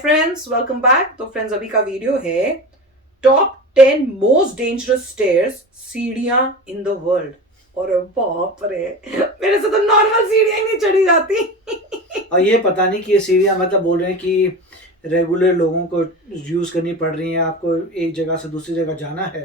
Friends, welcome back. तो friends, अभी का वीडियो है टॉप 10 मोस्ट डेंजरस स्टेयर्स, सीढ़ियां इन द वर्ल्ड। और बाप रे, मेरे से तो नॉर्मल सीढ़ियां ही नहीं चढ़ी जाती। और ये पता नहीं कि ये सीढ़ियां मतलब बोल रहे हैं कि रेगुलर लोगों को यूज़ करनी पड़ रही हैं। आपको एक जगह से दूसरी जगह जाना है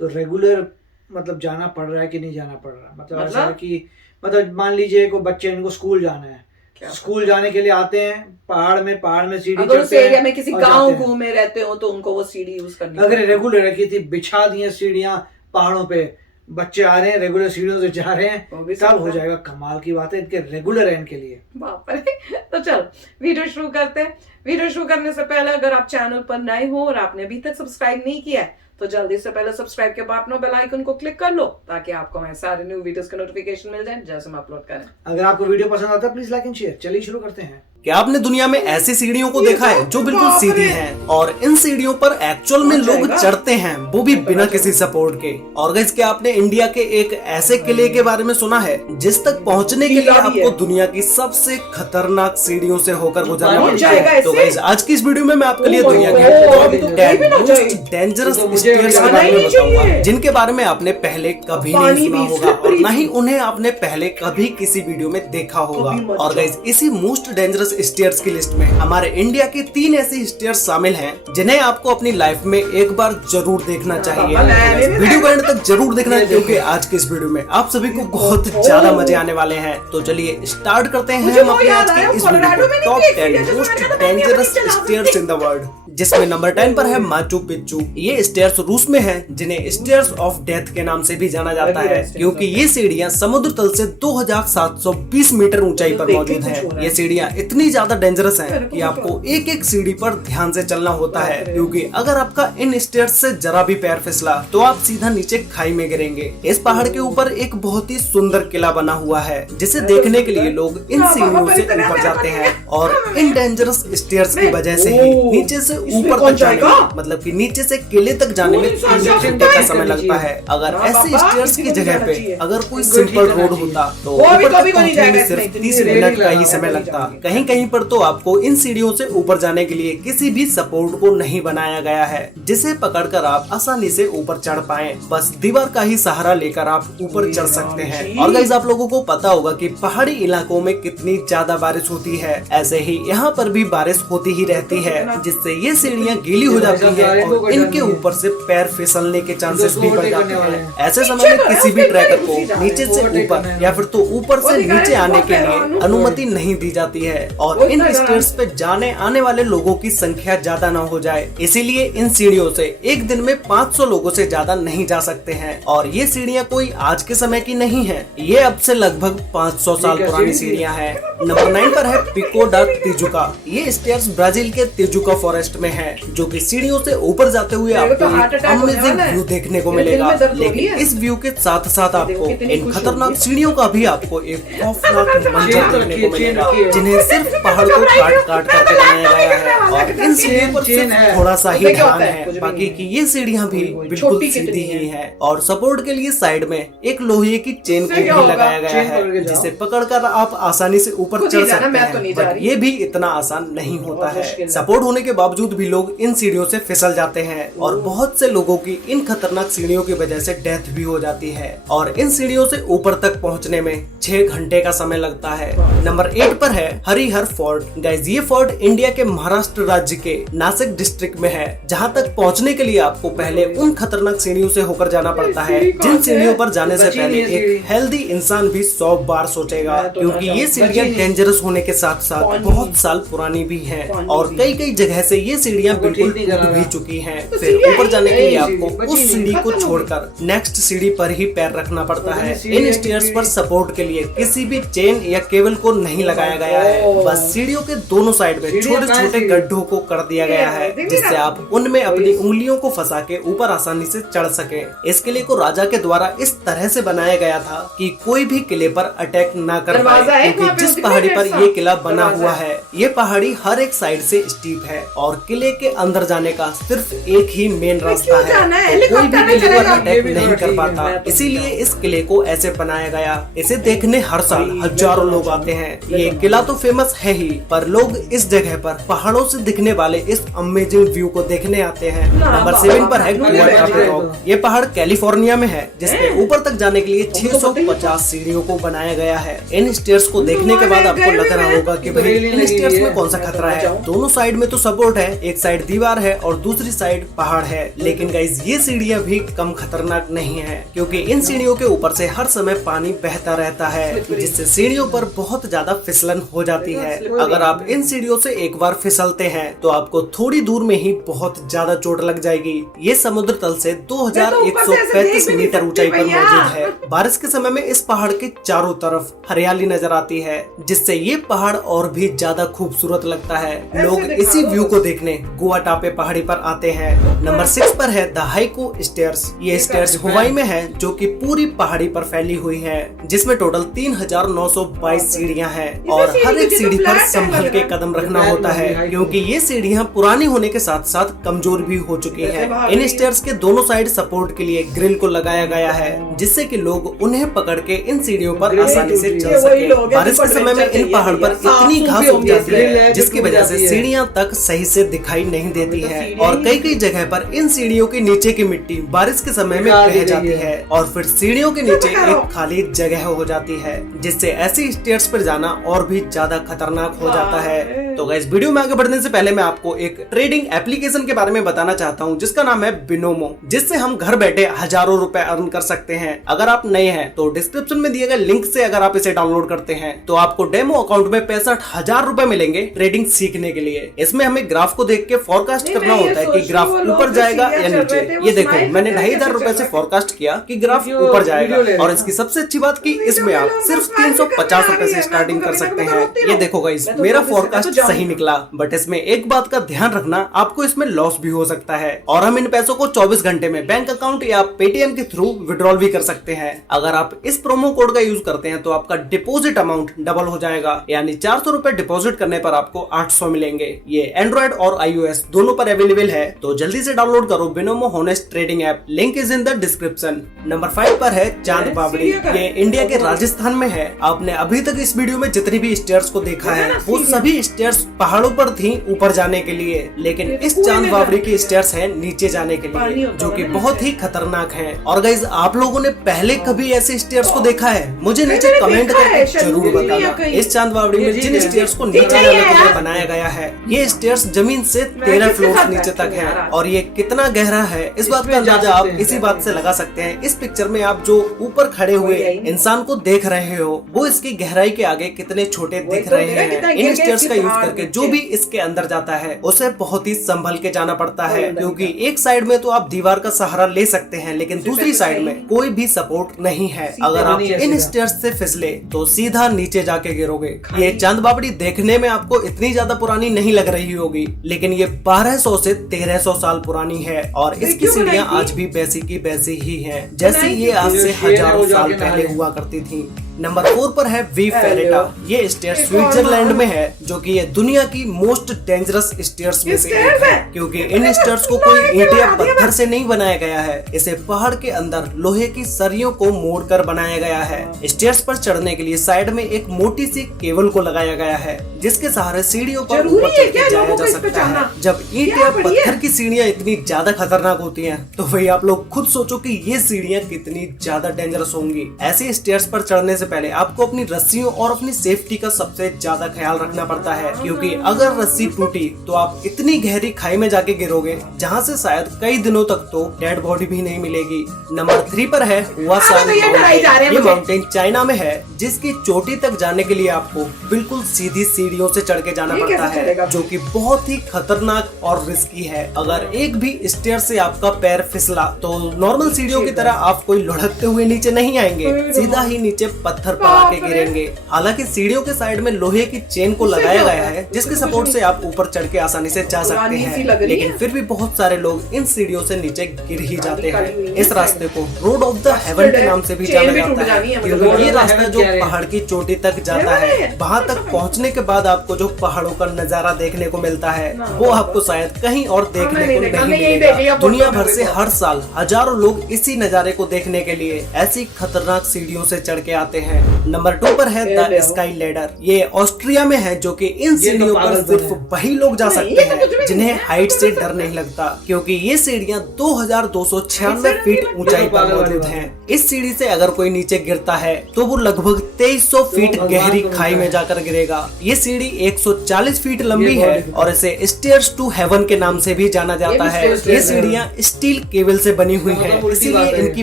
तो रेगुलर मतलब जाना पड़ रहा है कि नहीं जाना पड़ रहा। मतलब ऐसा है कि मतलब मान लीजिए कोई बच्चे, इनको स्कूल जाना है, स्कूल जाने के लिए आते हैं पहाड़ में सीढ़ी अगर उस एरिया में किसी गांव में रहते हो तो उनको वो सीढ़ी यूज करनी। अगर रेगुलर रखी थी, बिछा दी है सीढ़ियां पहाड़ों पे, बच्चे आ रहे हैं रेगुलर सीढ़ियों से जा रहे हैं, तब हो जाएगा। कमाल की बात है, इनके रेगुलर है इनके लिए। बाप रे। तो चलो वीडियो शुरू करते हैं। वीडियो शुरू करने से पहले अगर आप चैनल पर नए हो और आपने अभी तक सब्सक्राइब नहीं किया है तो जल्दी से पहले सब्सक्राइब के बाद बेल आइकन को क्लिक कर लो ताकि आपको हमारे सारे न्यू वीडियोस का नोटिफिकेशन मिल जाए जैसे हम अपलोड करें। अगर आपको वीडियो पसंद आता है प्लीज लाइक एंड शेयर। चलिए शुरू करते हैं। क्या आपने दुनिया में ऐसी सीढ़ियों को देखा है जो बिल्कुल सीधी हैं और इन सीढ़ियों पर एक्चुअल में लोग चढ़ते हैं, वो भी बिना किसी सपोर्ट के। और गाइस, क्या आपने इंडिया के एक ऐसे किले के बारे में सुना है जिस तक पहुंचने के लिए आपको दुनिया की सबसे खतरनाक सीढ़ियों से होकर गुजरना पड़ता है? तो गाइस, आज की इस वीडियो में मैं आपके लिए दुनिया के टॉप 10 मोस्ट डेंजरस स्टेयर्स के बारे में बताऊंगा जिनके बारे में आपने पहले कभी नहीं सुना होगा और न ही उन्हें आपने पहले कभी किसी वीडियो में देखा होगा। और गाइस, इसी मोस्ट डेंजरस स्टेयर्स की लिस्ट में हमारे इंडिया के 3 ऐसी स्टेयर्स शामिल हैं जिन्हें आपको अपनी लाइफ में एक बार जरूर देखना चाहिए। वीडियो को एंड तक जरूर देखना क्योंकि आज के इस वीडियो में आप सभी को बहुत ज्यादा मजे आने वाले हैं। तो चलिए स्टार्ट करते हैं हम अपने आज के इस वीडियो को top 10 most dangerous stairs in the world, जिसमें नंबर 10 पर है माचू पिच्चू। ये स्टेयर्स रूस में है जिन्हें स्टेयर्स ऑफ डेथ के नाम से भी जाना जाता है क्योंकि ये सीढ़ियां समुद्र तल से 2720 मीटर ऊंचाई पर मौजूद है। ये सीढ़ियां इतनी ज्यादा डेंजरस हैं कि आपको एक एक सीढ़ी पर ध्यान से चलना होता है क्योंकि अगर आपका इन स्टेयर्स से जरा भी पैर फिसला तो आप सीधा नीचे खाई में गिरेंगे। इस पहाड़ के ऊपर एक बहुत ही सुंदर किला बना हुआ है जिसे देखने के लिए लोग इन सीढ़ियों से ऊपर जाते हैं और इन डेंजरस स्टेयर्स की वजह से ही नीचे से ऊपर तक जाने में, मतलब कि नीचे से किले तक जाने में 3 घंटे का समय लगता है। अगर ऐसे स्टेयर्स की जगह पे अगर कोई सिंपल रोड होता तो ऊपर तक पहुंचने में सिर्फ 30 मिनट का ही समय लगता। कहीं कहीं पर तो आपको इन सीढ़ियों से ऊपर जाने के लिए किसी भी सपोर्ट को नहीं बनाया गया है जिसे पकड़कर आप आसानी से ऊपर चढ़ पाएं। बस दीवार का ही सहारा लेकर आप ऊपर चढ़ सकते हैं। और गाइस, आप लोगों को पता होगा कि पहाड़ी इलाकों में कितनी ज्यादा बारिश होती है, ऐसे ही यहाँ पर भी बारिश होती ही रहती है जिससे ये सीढ़ियाँ गीली हो जाती है और इनके ऊपर से पैर फिसलने के चांसेस भी बढ़ जाते हैं। ऐसे समय में किसी भी ट्रैकर को नीचे से ऊपर या फिर तो ऊपर से नीचे आने के लिए अनुमति नहीं दी जाती है और इन स्टेयर्स पे जाने आने वाले लोगों की संख्या ज्यादा न हो जाए, इसीलिए इन सीढ़ियों से एक दिन में 500 लोगों से ज्यादा नहीं जा सकते हैं। और ये सीढ़ियाँ कोई आज के समय की नहीं है, ये अब से लगभग 500 साल पुरानी सीढ़ियाँ हैं। नंबर 9 पर है पिको डा तिजुका। ये स्टेयर्स ब्राजील के तिजुका फॉरेस्ट में है जो कि सीढ़ियों से ऊपर जाते हुए आपको अमेजिंग व्यू देखने को मिलेगा। लेकिन इस व्यू के साथ साथ आपको इन खतरनाक सीढ़ियों का भी आपको एक खौफनाक मंजर देखने को मिलेगा जिन्हें सिर्फ पहाड़ को काट काट करके बनाया गया है और इन सीढ़ियों पर सिर्फ थोड़ा सा ही ढलान है, बाकी की ये सीढ़ियां भी बिल्कुल सीधी ही है। और सपोर्ट के लिए साइड में एक लोहे की चेन को भी लगाया गया है जिसे पकड़कर आप आसानी से ऊपर चढ़ सकते हैं, बट ये भी इतना आसान नहीं होता है। सपोर्ट होने के बावजूद भी लोग इन सीढ़ियों से फिसल जाते हैं और बहुत से लोगों की इन खतरनाक सीढ़ियों की वजह से डेथ भी हो जाती है। और इन सीढ़ियों से ऊपर तक पहुंचने में 6 घंटे का समय लगता है। नंबर 8 पर है हरिहर फोर्ट। गाइस, ये फोर्ट इंडिया के महाराष्ट्र राज्य के नासिक डिस्ट्रिक्ट में है जहाँ तक पहुँचने के लिए आपको पहले उन खतरनाक सीढ़ियों से होकर जाना पड़ता है जिन सीढ़ियों पर जाने से पहले एक हेल्दी इंसान भी 100 बार सोचेगा क्योंकि ये सीढ़ियाँ डेंजरस होने के साथ साथ बहुत साल पुरानी भी हैं और कई कई जगह से ये सीढ़ियाँ बिल्कुल टूट भी चुकी हैं। फिर ऊपर जाने के लिए आपको उस सीढ़ी को छोड़कर नेक्स्ट सीढ़ी पर ही पैर रखना पड़ता है। इन स्टेयर्स पर सपोर्ट के लिए किसी भी चेन या केबल को नहीं लगाया गया है, बस सीढ़ियों के दोनों साइड में छोटे छोटे गड्ढों को कर दिया गया है जिससे आप उनमें अपनी उंगलियों को फंसा के ऊपर आसानी से चढ़ सके। इस किले को राजा के द्वारा इस तरह से बनाया गया था कि कोई भी किले पर अटैक न कर पाए क्योंकि जिस पहाड़ी पर ये किला बना हुआ है ये पहाड़ी हर एक साइड से स्टीप है और किले के अंदर जाने का सिर्फ एक ही मेन रास्ता है, तो कोई भी किले पर अटैक नहीं कर पाता। इसीलिए इस किले को ऐसे बनाया गया। इसे देखने हर साल हजारों लोग आते हैं। ये किला तो फेमस फेमस है ही, पर लोग इस जगह पर पहाड़ों से दिखने वाले इस अमेजिंग व्यू को देखने आते हैं। नंबर 7 पर है गुआटापे रॉक। ये पहाड़ कैलिफोर्निया में है, जिसपे ऊपर तक जाने के लिए 650 सीढ़ियों को बनाया गया है। इन स्टेयर्स को देखने के बाद आपको लग रहा होगा कि भाई इन स्टेयर्स में कौन सा खतरा है। दोनों साइड में तो सपोर्ट है, एक साइड दीवार है और दूसरी साइड पहाड़ है। लेकिन गाइस ये सीढ़ियाँ भी कम खतरनाक नहीं है, क्योंकि इन सीढ़ियों के ऊपर से हर समय पानी बहता रहता है, जिससे सीढ़ियों पर बहुत ज्यादा फिसलन हो जाती है। अगर आप इन सीढ़ियों से एक बार फिसलते हैं तो आपको थोड़ी दूर में ही बहुत ज्यादा चोट लग जाएगी। ये समुद्र तल से 2135 मीटर ऊंचाई पर मौजूद है। बारिश के समय में इस पहाड़ के चारों तरफ हरियाली नजर आती है, जिससे ये पहाड़ और भी ज्यादा खूबसूरत लगता है। लोग इसी व्यू को देखने गुआटापे पहाड़ी पर आते हैं। नंबर 6 पर है द हाइको स्टेयर्स। ये स्टेयर्स हवाई में है, जो कि पूरी पहाड़ी पर फैली हुई है, जिसमें टोटल 3922 सीढ़ियां हैं और हर एक सीढ़ी पर संभल के कदम रखना होता है, क्योंकि ये सीढ़ियां पुरानी होने के साथ साथ कमजोर भी हो चुकी हैं। इन स्टेयर्स के दोनों साइड सपोर्ट के लिए ग्रिल को लगाया गया है, जिससे कि लोग उन्हें पकड़ के इन सीढ़ियों पर आसानी से चल सके। बारिश के समय में इन पहाड़ पर इतनी घास उग जाती है, जिसकी वजह से सीढ़ियां तक सही से दिखाई नहीं देती है और कई कई जगह पर इन सीढ़ियों के नीचे की मिट्टी बारिश के समय में बह जाती है और फिर सीढ़ियों के नीचे एक खाली जगह हो जाती है, जिससे ऐसी स्टेयर्स पर जाना और भी ज्यादा खतरनाक हो जाता है। तो गाइस वीडियो में आगे बढ़ने से पहले मैं आपको एक ट्रेडिंग एप्लीकेशन के बारे में बताना चाहता हूँ, जिसका नाम है बिनोमो, जिससे हम घर बैठे हजारों रुपए अर्न कर सकते हैं। अगर आप नए हैं तो डिस्क्रिप्शन में दिए गए लिंक से अगर आप इसे डाउनलोड करते हैं तो आपको डेमो अकाउंट में 65,000 रुपए मिलेंगे ट्रेडिंग सीखने के लिए। इसमें हमें ग्राफ को देख के फोरकास्ट करना होता है कि ग्राफ ऊपर जाएगा या नीचे। ये देखो मैंने 2,500 रुपए से फोरकास्ट किया कि ग्राफ ऊपर जाएगा, और इसकी सबसे अच्छी बात की इसमें आप सिर्फ 350 रुपए से स्टार्टिंग कर सकते हैं। ये देखो गाइस मेरा फोरकास्ट सही निकला, बट इसमें एक बात का ध्यान रखना, आपको इसमें लॉस भी हो सकता है और हम इन पैसों को 24 घंटे में बैंक अकाउंट या पेटीएम के थ्रू विड्रॉल भी कर सकते हैं। अगर आप इस प्रोमो कोड का यूज करते हैं तो आपका डिपॉजिट अमाउंट डबल हो जाएगा, यानी 400 रुपए डिपॉजिट करने पर आपको 800 मिलेंगे। ये एंड्रॉइड और iOS दोनों पर अवेलेबल है, तो जल्दी से डाउनलोड करो Binomo honest trading app, link is in the description. Number 5 पर है चांद बावड़ी। ये इंडिया के राजस्थान में है। आपने अभी तक इस वीडियो में जितनी भी स्टेयर्स को देखा है वो सभी स्टेयर्स पहाड़ों पर थी ऊपर जाने के लिए, लेकिन इस चांद बावड़ी की स्टेयर्स है नीचे जाने के लिए, जो कि बहुत ही खतरनाक है। और गाइज आप लोगों ने पहले कभी ऐसे स्टेयर्स को देखा है? मुझे नीचे कमेंट करके जरूर बताना। इस चांद बावड़ी में जिन स्टेयर्स को नीचे जाने के लिए बनाया गया है, ये स्टेयर्स जमीन से 13 फ्लोर नीचे तक है, और ये कितना गहरा है इस बात का अंदाजा आप इसी बात से लगा सकते हैं। इस पिक्चर में आप जो ऊपर खड़े हुए इंसान को देख रहे हो, वो इसकी गहराई के आगे कितने छोटे दिख रहे हैं। इन स्टेयर्स का यूज करके जो भी इसके अंदर जाता है उसे बहुत ही संभल के जाना पड़ता है, क्योंकि एक साइड में तो आप दीवार का सहारा ले सकते हैं, लेकिन दूसरी साइड में कोई भी सपोर्ट नहीं है। अगर आप इन स्टेयर्स से फिसले तो सीधा नीचे जाके गिरोगे। ये चांद बावड़ी देखने में आपको इतनी ज्यादा पुरानी नहीं लग रही होगी, लेकिन ये 1200 से 1300 साल पुरानी है और इसकी सीढ़ियाँ आज भी वैसी की वैसी ही हैं, जैसे ये आज से हजारों साल पहले हुआ करती थी। नंबर 4 पर है वी फेरेटा। ये स्टेयर स्विट्जरलैंड में है, जो कि ये दुनिया की मोस्ट डेंजरस स्टेयर्स में से एक है, क्योंकि इन स्टेयर्स को कोई ईंट या पत्थर से नहीं बनाया गया है। इसे पहाड़ के अंदर लोहे की सरियों को मोड़कर बनाया गया है। स्टेयर्स पर चढ़ने के लिए साइड में एक मोटी सी केबल को लगाया गया है, जिसके सहारे सीढ़ियों पर ऊपर चढ़ के जाया जा सकता है। जब ईंट या पत्थर की सीढ़ियाँ इतनी ज्यादा खतरनाक होती हैं, तो वही आप लोग खुद सोचो कि ये सीढ़ियाँ कितनी ज्यादा डेंजरस होंगी। ऐसे स्टेयर्स पर चढ़ने से पहले आपको अपनी रस्सियों और अपनी सेफ्टी का सबसे ज्यादा ख्याल रखना पड़ता है, क्योंकि अगर रस्सी टूटी तो आप इतनी गहरी खाई में जाके गिरोगे, जहां से शायद कई दिनों तक तो डेड बॉडी भी नहीं मिलेगी। नंबर 3 पर है हुआशान। ये माउंटेन चाइना में है, जिसकी चोटी तक जाने के लिए आपको बिल्कुल सीधी सीढ़ियों से चढ़ के जाना पड़ता है, जो कि बहुत ही खतरनाक और रिस्की है। अगर एक भी स्टेयर से आपका पैर फिसला तो नॉर्मल सीढ़ियों की तरह आप कोई लुढ़कते हुए नीचे नहीं आएंगे, सीधा ही नीचे पत्थर पर आके गिरेंगे। हालांकि सीढ़ियों के साइड में लोहे की चेन को लगाया गया है, जिसके सपोर्ट से आप ऊपर चढ़ के आसानी से जा सकते हैं, लेकिन फिर भी बहुत सारे लोग इन सीढ़ियों से नीचे गिर ही जाते हैं। इस रास्ते को रोड ऑफ द हेवन के नाम से भी जाना जाता है, क्योंकि ये रास्ता जो पहाड़ की चोटी तक जाता है, वहाँ तक पहुँचने के बाद आपको जो पहाड़ों का नजारा देखने को मिलता है वो आपको शायद कहीं और देखने को नहीं मिलेगा। दुनिया भर से हर साल हजारों लोग इसी नजारे को देखने के लिए ऐसी खतरनाक सीढ़ियों से चढ़ के आते हैं। नंबर 2 पर है द स्काई लैडर। ये ऑस्ट्रिया में है, जो कि इन सीढ़ियों पर सिर्फ वही लोग जा सकते हैं जिन्हें हाइट से डर नहीं लगता, क्योंकि ये सीढ़ियाँ 2296 फीट ऊंचाई पर मौजूद हैं। इस सीढ़ी से अगर कोई नीचे गिरता है तो वो लगभग 2300 फीट गहरी खाई में जाकर गिरेगा। ये सीढ़ी 140 फीट लंबी है और इसे स्टेयर्स टू हेवन के नाम से भी जाना जाता है। ये सीढ़ियाँ स्टील केबल से बनी हुई हैं, इसीलिए इनकी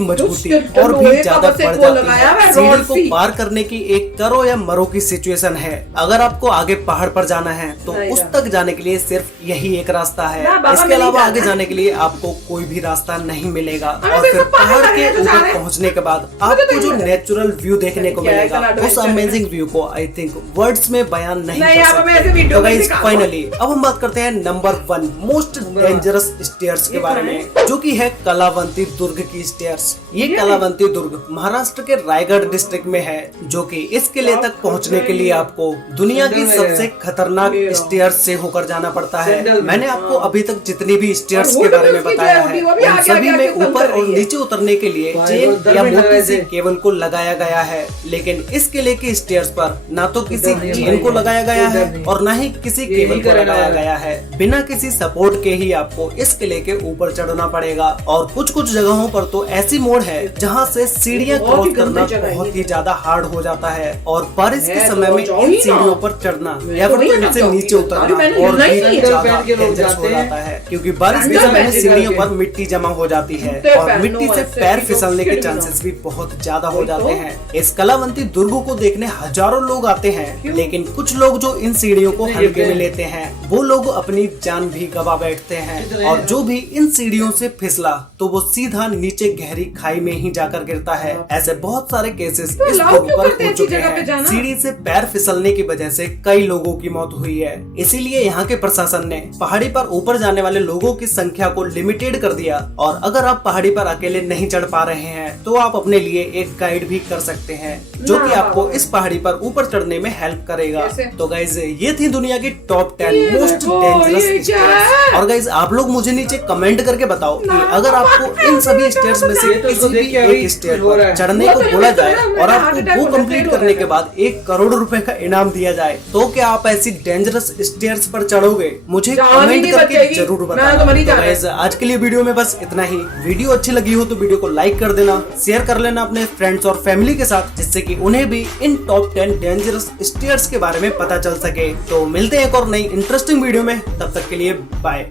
मजबूती और भी ज्यादा बढ़ जाती है। सीढ़ी को पार करने की एक करो या मरो की सिचुएशन है। अगर आपको आगे पहाड़ पर जाना है तो उस तक जाने के लिए सिर्फ यही एक रास्ता है। इसके अलावा आगे जाने के लिए आपको कोई भी रास्ता नहीं मिलेगा। और फिर पहाड़ के ऊपर पहुंचने के बाद आपको जो नेचुरल व्यू देखने को मिलेगा, उस अमेजिंग व्यू को आई थिंक वर्ड्स में बयान नहीं कर सकते। तो गाइस फाइनली अब हम बात करते हैं नंबर 1 मोस्ट डेंजरस स्टेयर्स के बारे में, जो कि है कलावंती दुर्ग की स्टेयर्स। ये कलावंती दुर्ग महाराष्ट्र के रायगढ़ डिस्ट्रिक्ट में है, जो कि इस किले तक पहुंचने के लिए आपको दुनिया की सबसे खतरनाक स्टेयर्स से होकर जाना पड़ता है। मैंने आपको अभी तक जितनी भी स्टेयर्स के बारे में बताया है, उन सभी में ऊपर और नीचे उतरने के लिए चेन या मोटी सी केबल को लगाया गया है, लेकिन इस किले की स्टेयर्स पर ना तो किसी चेन को लगाया गया है और ना ही किसी केबल को लगाया गया है। बिना किसी सपोर्ट के ही आपको इस किले के ऊपर चढ़ना पड़ेगा। और कुछ कुछ जगहों पर तो ऐसी मोड़ है जहाँ से सीढ़ियाँ क्रॉस करना बहुत ही ज्यादा हार्ड हो जाता है, और बारिश के समय में इन सीढ़ियों पर चढ़ना या फिर इनसे नीचे उतरना और भी ज्यादा डेंजरस हो जाता है, क्योंकि बारिश के समय में सीढ़ियों पर मिट्टी जमा हो जाती है और मिट्टी से पैर फिसलने के चांसेस भी बहुत ज्यादा हो जाते हैं। इस कलावंती दुर्ग को देखने हजारों लोग आते हैं, लेकिन कुछ लोग जो इन सीढ़ियों को हल्के में लेते हैं वो लोग अपनी जान भी गवा बैठते हैं। और जो भी इन सीढ़ियों से फिसला तो वो सीधा नीचे गहरी खाई में ही जाकर गिरता है। ऐसे बहुत सारे केसेस इस दुर्ग पर हो चुके हैं। सीढ़ी से पैर फिसलने की वजह से कई लोगों की मौत हुई है। इसीलिए यहाँ के प्रशासन ने पहाड़ी पर ऊपर जाने वाले लोगों की संख्या को लिमिटेड कर दिया, और अगर आप पहाड़ी पर अकेले नहीं चढ़ पा रहे हैं तो आप अपने लिए एक गाइड भी कर सकते हैं, जो कि आपको इस पहाड़ी पर ऊपर चढ़ने में हेल्प करेगा। तो गाइज ये थी दुनिया की टॉप 10 मोस्ट डेंजरस स्टेयर्स। और गाइज आप लोग मुझे नीचे कमेंट करके बताओ कि अगर आपको इन सभी स्टेयर्स में से किसी भी एक स्टेयर पर चढ़ने को बोला जाए और आपको वो कंप्लीट करने के बाद 1 करोड़ रुपए का इनाम दिया जाए, तो क्या आप ऐसी डेंजरस स्टेयर्स पर चढ़ोगे? मुझे कमेंट करके जरूर बताना। तो गाइस आज के लिए वीडियो में बस इतना ही। वीडियो अच्छी लगी हो तो वीडियो को लाइक कर देना, शेयर कर लेना अपने फ्रेंड्स और फैमिली के साथ, जिससे कि उन्हें भी इन टॉप 10 डेंजरस स्टेयर्स के बारे में पता चल सके। तो मिलते हैं एक और नई इंटरेस्टिंग वीडियो में, तब तक के लिए बाय।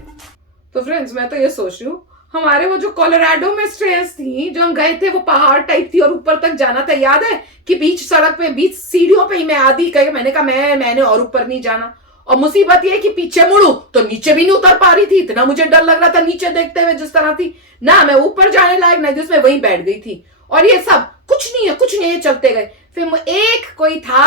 तो फ्रेंड्स मैं तो ये सोच रही हूँ, हमारे वो जो कोलोराडो में स्टेयर्स थी जो हम गए थे, वो पहाड़ टाइप थी और ऊपर तक जाना था। याद है कि बीच सड़क पे बीच सीढ़ियों पे ही मैं आधी कही, मैंने कहा मैंने और ऊपर नहीं जाना। और मुसीबत ये कि पीछे मुड़ू तो नीचे भी नहीं उतर पा रही थी, इतना मुझे डर लग रहा था नीचे देखते हुए जिस तरह थी ना। मैं ऊपर जाने लायक नहीं, जिसमें वहीं बैठ गई थी। और ये सब कुछ नहीं है, ये चलते गए। फिर एक कोई था,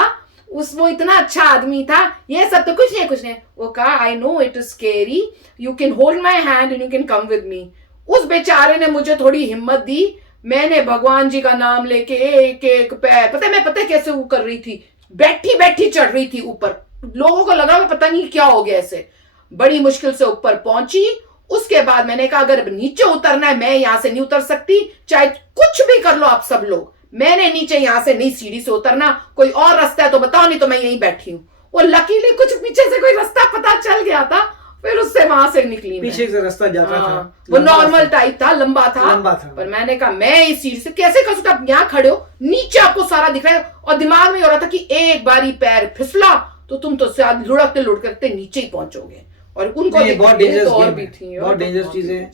वो इतना अच्छा आदमी था, ये सब तो कुछ नहीं। वो कहा I know it is scary, you can hold my hand and you can come with me. उस बेचारे ने मुझे थोड़ी हिम्मत दी। मैंने भगवान जी का नाम लेके एक एक पैर, पता है कैसे वो कर रही थी, बैठी चढ़ रही थी ऊपर। लोगों को लगा पता नहीं क्या हो गया, ऐसे बड़ी मुश्किल से ऊपर पहुंची। उसके बाद मैंने कहा अगर नीचे उतरना है, मैं यहां से नहीं उतर सकती, चाहे कुछ भी कर लो आप सब लोग, मैंने नीचे यहां से नहीं सीढ़ी से उतरना। कोई और रास्ता है तो बताओ, नहीं तो मैं यहीं बैठी हूँ। और लकीली कुछ पीछे से कोई रास्ता पता चल गया था, फिर उससे वहां से निकली। पीछे से रास्ता जाता था, वो नॉर्मल टाइप था, लंबा था। पर मैंने कहा मैं इस सीढ़ी से कैसे कर सकता। आप यहाँ खड़े हो, नीचे आपको सारा दिख रहा है, और दिमाग में हो रहा था कि एक बारी पैर फिसला तो तुम तो लुढ़कते नीचे ही पहुंचोगे। और उनको बहुत डेंजरस और भी थी, बहुत डेंजरस चीजें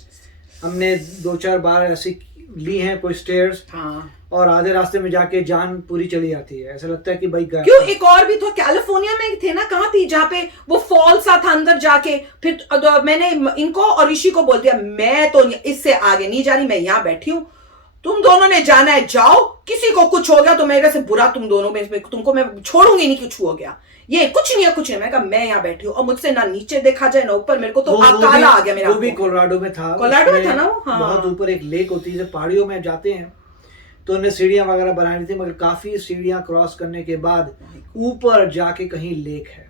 हमने 2-4 बार ऐसी ली हैं, कोई स्टेयर्स। हाँ। और आधे रास्ते में जाके जान पूरी चली जाती है, ऐसा लगता है कि भाई क्यों। एक और भी तो कैलिफोर्निया में थे ना, कहाँ थी, जहाँ पे वो फॉल सा था अंदर जाके। फिर मैंने इनको और ऋषि को बोल दिया मैं तो इससे आगे नहीं जा रही, मैं यहाँ बैठी हूँ, तुम दोनों ने जाना है जाओ, किसी को कुछ हो गया तो मेरे से बुरा तुम दोनों में, तुमको मैं छोड़ूंगी नहीं, कुछ हो गया, ये कुछ नहीं है। मैं कहा मैं यहाँ बैठी हूँ, और मुझसे ना नीचे देखा जाए ना ऊपर, मेरे को तो काला आ गया मेरा। वो भी कोलोराडो में था, कोलोराडो में था ना वो। हाँ। बहुत ऊपर एक लेक होती है, पहाड़ियों में जाते हैं तो उन्हें सीढ़ियां वगैरह बनानी थी, मगर काफी सीढ़ियां क्रॉस करने के बाद ऊपर जाके कहीं लेक है,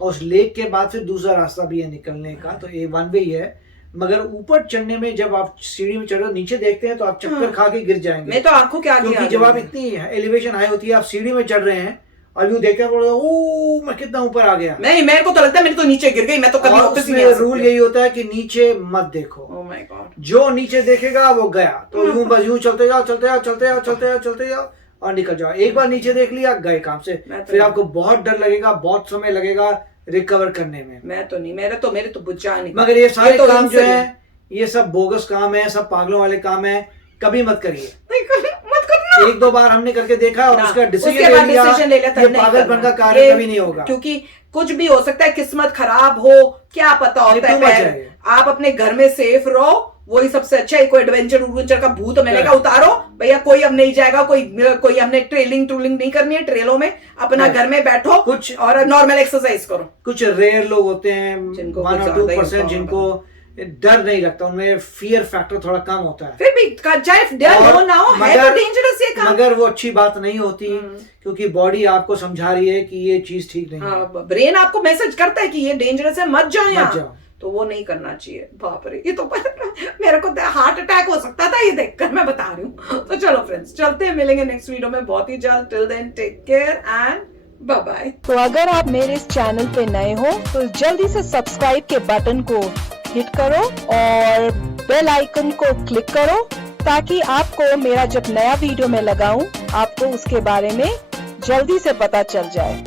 और उस लेक के बाद फिर दूसरा रास्ता भी है निकलने का। तो ये 1 वे है, मगर ऊपर चढ़ने में जब आप सीढ़ी में चढ़ रहे हो, नीचे देखते हैं तो आप चक्कर खा के गिर जाएंगे। मैं तो आंखों के आगे क्योंकि जब आप इतनी एलिवेशन हाई होती है, आप सीढ़ी में चढ़ रहे हैं और यूं देखते हैं, ओ मैं कितना ऊपर आ गया। नहीं, मेरे को तो लगता है मेरी तो नीचे गिर गई, मैं तो कभी वापस ही नहीं आ सकती। रूल यही होता है कि नीचे मत देखो। Oh my God. जो नीचे देखेगा वो गया। तो यूं बस यूं चलते जाओ, चलते जाओ, चलते जाओ, चलते जाओ, चलते जाओ और निकल जाओ। एक बार नीचे देख लिया, गए काम से। फिर आपको बहुत डर लगेगा, बहुत समय लगेगा रिकवर करने में। मैं तो नहीं, मेरे तो बुच्चा नहीं। मगर ये सारे तो काम जो है, ये सब बोगस काम है, सब पागलों वाले काम है, कभी मत करिए। मत करना। एक दो बार हमने करके देखा और उसका डिसीजन ले लिया, ये पागलपन का कार्य ये कभी नहीं होगा। क्योंकि कुछ भी हो सकता है, किस्मत खराब हो, क्या पता होता है। आप अपने घर में सेफ रहो, वही सबसे अच्छा है। कोई एडवेंचर का भूत मिलेगा, उतारो भैया, कोई अब नहीं जाएगा। कोई हमने ट्रेलिंग नहीं करनी है ट्रेलों में, अपना घर में बैठो कुछ और नॉर्मल एक्सरसाइज करो। कुछ रेयर लोग होते हैं, 1-2% जिनको डर नहीं लगता, उनमें फियर फैक्टर थोड़ा कम होता है। फिर भी चाहे डर हो ना हो, है तो डेंजरस ये काम। मगर वो अच्छी बात नहीं होती, क्योंकि बॉडी आपको समझा रही है कि ये चीज ठीक नहीं है। ब्रेन आपको मैसेज करता है कि ये डेंजरस है, मत जाओ यहाँ, तो वो नहीं करना चाहिए। बाप रे, ये तो मेरे को हार्ट अटैक हो सकता था ये देखकर, मैं बता रही हूँ। तो चलो फ्रेंड्स, चलते हैं, मिलेंगे नेक्स्ट वीडियो में बहुत ही जल्द। Till then take care and bye bye. तो अगर आप मेरे इस चैनल पे नए हो तो जल्दी से सब्सक्राइब के बटन को हिट करो और बेल आइकन को क्लिक करो, ताकि आपको मेरा जब नया वीडियो मैं लगाऊं, आपको उसके बारे में जल्दी से पता चल जाए।